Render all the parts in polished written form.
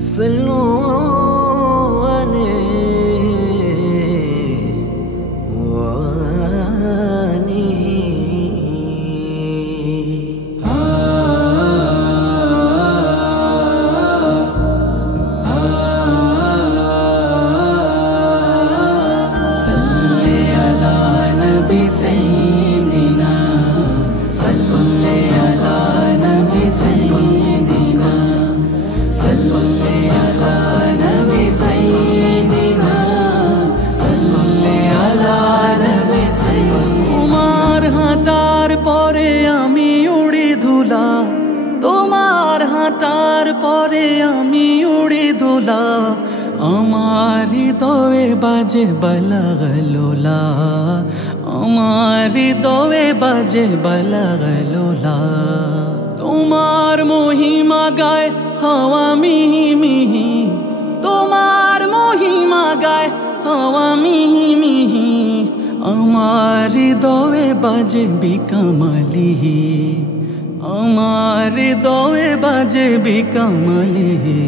صلوا عليه صل على نبي سيدنا صل على نبي سيدنا صل على نبي سيدنا صل على نبي سيدنا তোমার হাঁটার পরে আমি উড়ি ধুলা তোমার হাঁটার পরে আমি উড়ি ধুলা আমার হৃদয়ে বাজে বালাগলোলা আমার হৃদয়ে বাজে বালাগলোলা তোমার মহিমা গায় হাওয়া মিহি মিহি তোমার মহিমা গায় হাওয়া মিহি মিহি আমার হৃদয়ে বাজে বিকামালিহি আমার হৃদয়ে বাজে বিকামালিহি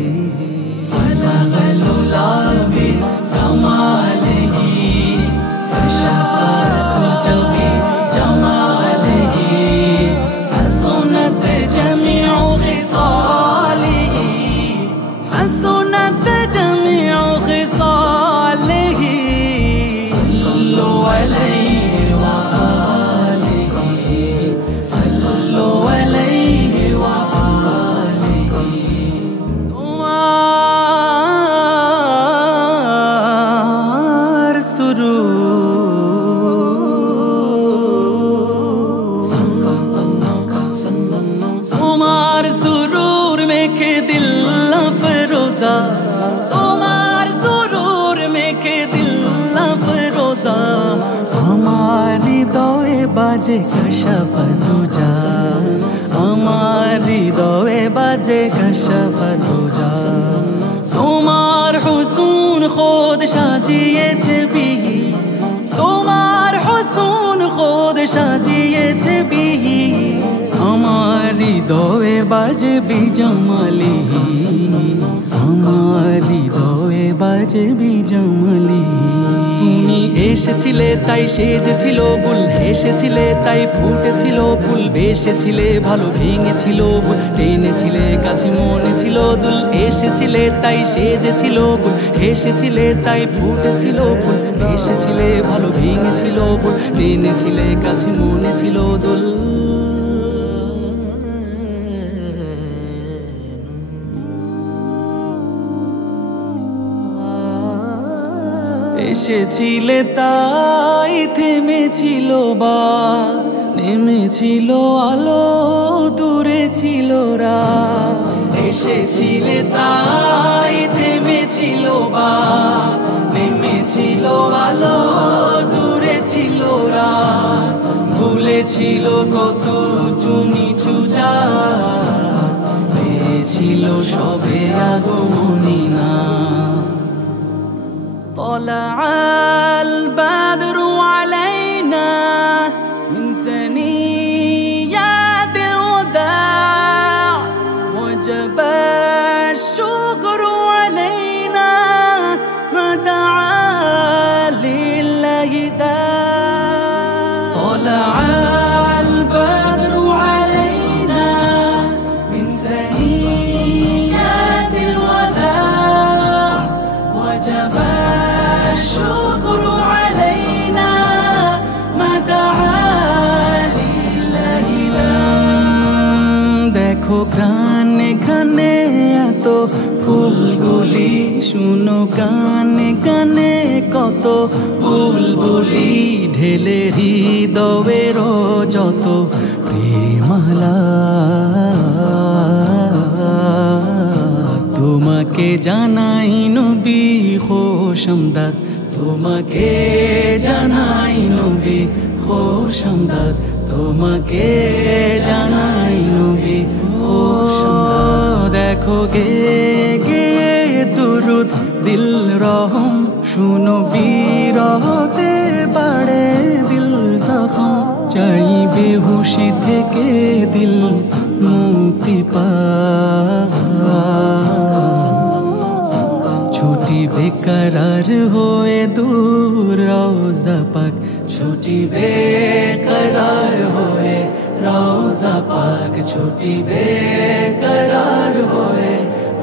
বালাগলোলা বিকামালিহি সশফাত জবি জামালিহি حسنت جميع خصاله حسنت جميع خصاله صلوا عليه وآله صلوا عليه وآله তোমার সুরূর তোমার সুরুর মেখে দিল ফেরোজা তোমার সুরুর মেখে দিল ফেরোজা আমার হৃদয়ে বাজে কশফ দুজা আমার হৃদয়ে বাজে কশফ দুজা তোমার হুসুন খোদ সাজিয়েছে বিহি তোমার হুসুন খোদ সাজিয়েছে বিহি আমার হৃদয়ে বাজে বিজমালিহি আমার হৃদয়ে বাজে বিজমালিহি তুমি এসেছিলে তাই সেজেছিল গুল হেসেছিলে তাই ফুটেছিল ফুল বেসেছিলে ভালো ভেঙেছিল ভুল টেনেছিলে কাছে মনে ছিল দুল এসেছিলে তাই সেজেছিল গুল হেসেছিলে তাই ফুটেছিল ফুল বেসেছিলে ভালো ভেঙেছিল ভুল টেনেছিলে কাছে মনে ছিল দুল এসেছিলে তাই থেমেছিল বাদ নেমেছিল আলো দূরে ছিল রাত এসেছিলে তাই থেমেছিল বাদ নেমেছিল আলো দূরে ছিল রাত ভুলেছিল কত চুনি চুজা পেয়েছিল সবে আগমনী না طلع البدر علينا من ثنيات الوداع وجب الشكر علينا ما دعا لله داع طلع البدر علينا من ثنيات الوداع وجب الشكر علينا ما دعا لله দেখো গানে গানে এত ফুলগুলি শুনো গানে গানে কত বুলবুলি ঢেলে হৃদয়ের যত প্রেমালা তোমাকে জানাই নবী খোশামদাদ তোমাকে জানাই নবী খোশামদাদ তোমাকে জানাই নবী খোশামদাদ দেখো গে গে দুরুদ দিল রহম শুনো বিরহতে বাড়ে দিল জখম চাই বেহুশি থেকে দিল মুক্তি পা বেকরার হয়ে দূর রওজা পাক ছুটিবে, বেকরার হয়ে রওজা পাক ছুটিবে, বেকরার হয়ে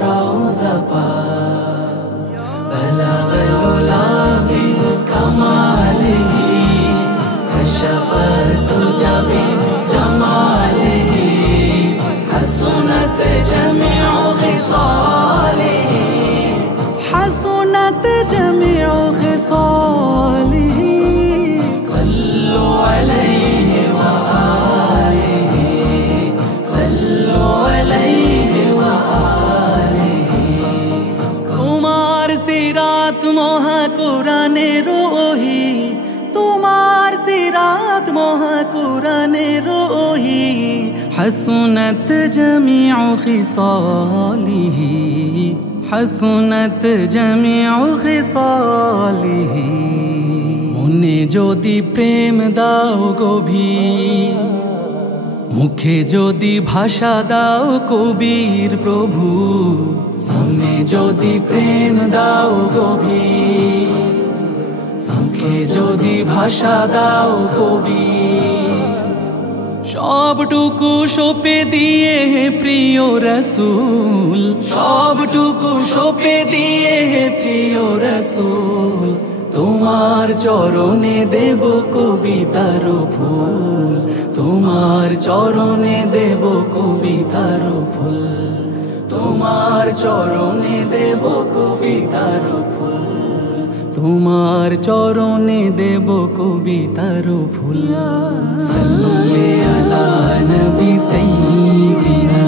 রওজা পাক। বালাগাল উলা বিকামালিহি কশফাত তুজা বিজামালিহি হাসুনাত জামিউ খিসালিহি, حسنت جميع خصاله صلوا عليه وآله صلوا عليه وآله তোমার সিরাত মহা কোরআনের ওহী, তোমার সিরাত মহা কোরআনের ওহী حسنت جميع خصاله حسنت جميع خصاله মনে যদি প্রেম দাও গভীর, মুখে যদি ভাষা দাও কবির প্রভু, মনে যদি প্রেম দাও গভীর, মুখে যদি ভাষা দাও কবির, সবটুকু সঁপে দিয়ে হে প্রিয় রসূল, সবটুকু সঁপে দিয়ে হে প্রিয় রসূল, তোমার চরণে দেব কবিতার ফুল, তোমার চরণে দেব কবিতার ফুল, তোমার চরণে দেব কবিতার ফুল, তোমার চরণে দেব কবিতার ফুল। সাল্লি আলা নবী সাইয়্যিদিনা